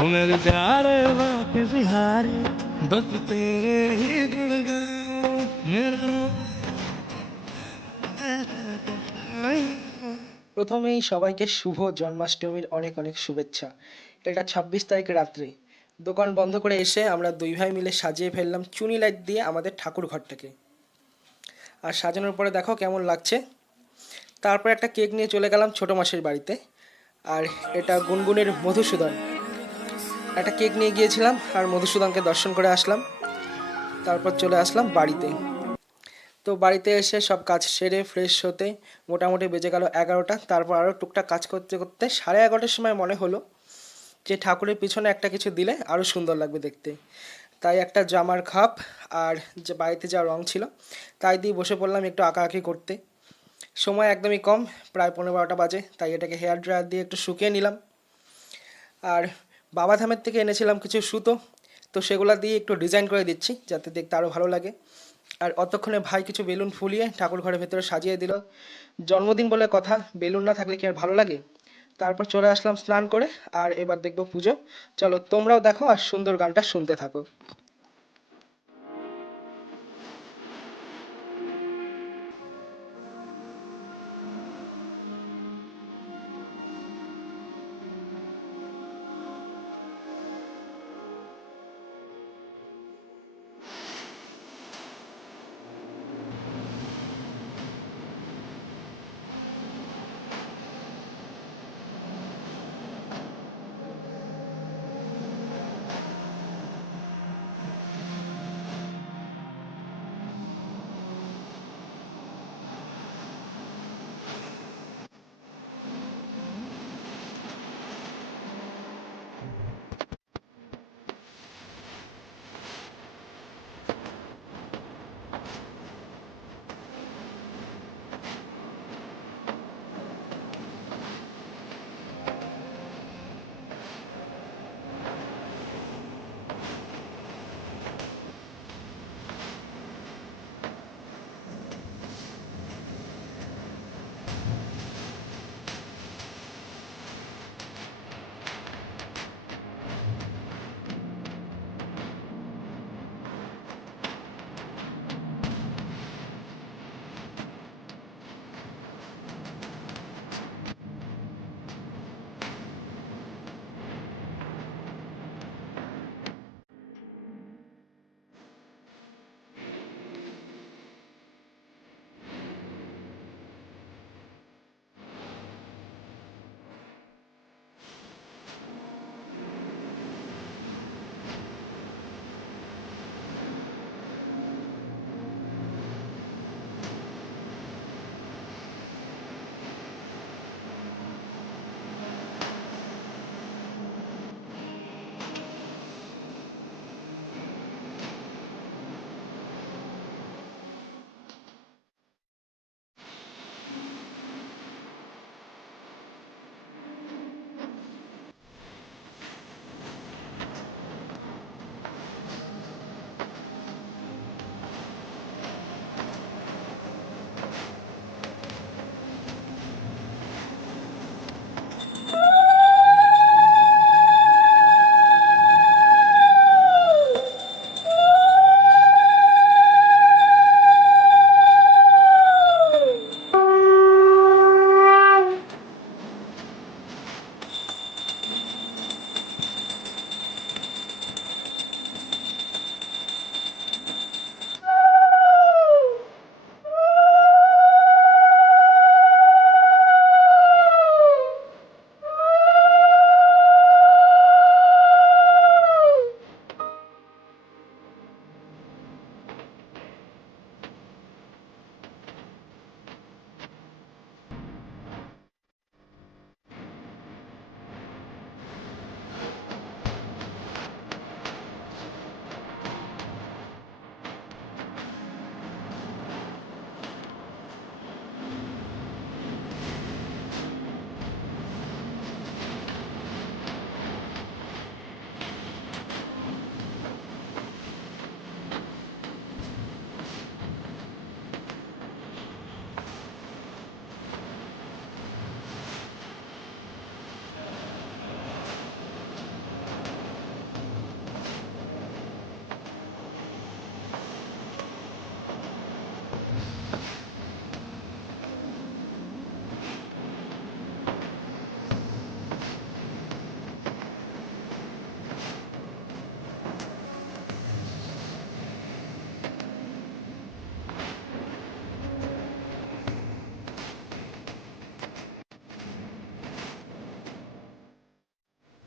ओ मेरे प्यारे वापस हारे बस तेरे ही गुण गाऊं मेरा। প্রথমেই সবাইকে শুভ জন্মাষ্টমীর অনেক অনেক শুভেচ্ছা। এটা 26 তারিখ রাত্রে দোকান বন্ধ করে এসে আমরা দুই ভাই মিলে সাজিয়ে ফেললাম চুনি লাইট দিয়ে আমাদের ঠাকুর ঘরটাকে। আর সাজানোর পরে দেখো কেমন লাগছে। তারপর একটা কেক নিয়ে চলে গেলাম ছোটো মাসির বাড়িতে। আর এটা গুনগুনের মধুসূদন। একটা কেক নিয়ে গিয়েছিলাম আর মধুসূদনকে দর্শন করে আসলাম। তারপর চলে আসলাম বাড়িতে। তো বাড়িতে এসে সব কাজ সেরে ফ্রেশ হতে মোটামুটি বেজে গেল 11টা। তারপর আরও টুকটাক কাজ করতে করতে 11:30টার সময় মনে হলো যে ঠাকুরের পিছনে একটা কিছু দিলে আরও সুন্দর লাগবে দেখতে। তাই একটা জামার খাপ আর যে বাড়িতে যা রং ছিল তাই দিয়ে বসে পড়লাম একটু আঁকাআঁকি করতে। সময় একদমই কম, প্রায় 11:15 বাজে, তাই এটাকে হেয়ার ড্রায়ার দিয়ে একটু শুকিয়ে নিলাম। আর বাবাধামের থেকে এনেছিলাম কিছু সুতো, তো সেগুলো দিয়ে একটু ডিজাইন করে দিচ্ছি যাতে দেখতে আরও ভালো লাগে। আর অতক্ষণে ভাই কিছু বেলুন ফুলিয়ে ঠাকুর ঘরের ভেতরে সাজিয়ে দিল। জন্মদিন বলে কথা, বেলুন না থাকলে কি আর ভালো লাগে। তারপর চলে আসলাম স্নান করে। আর এবার দেখবো পুজো। চলো তোমরাও দেখো আর সুন্দর গানটা শুনতে থাকো।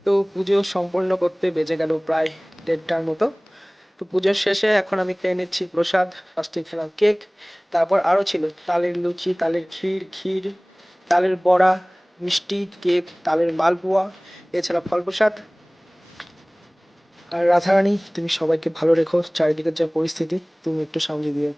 তো পুজো সম্পন্ন করতে বেজে গেল প্রায় 1:30টার মতো। তো পুজোর শেষে এখন আমি খেয়ে নিচ্ছি প্রসাদ, ফার্স্টে খেলাম কেক, তারপর আরও ছিল তালের লুচি, তালের ক্ষীর, তালের বড়া, মিষ্টি, কেক, তালের মালপোয়া, এছাড়া ফল প্রসাদ। আর রাধারানী তুমি সবাইকে ভালো রেখো, চারিদিকের যা পরিস্থিতি তুমি একটু সামলে দিও।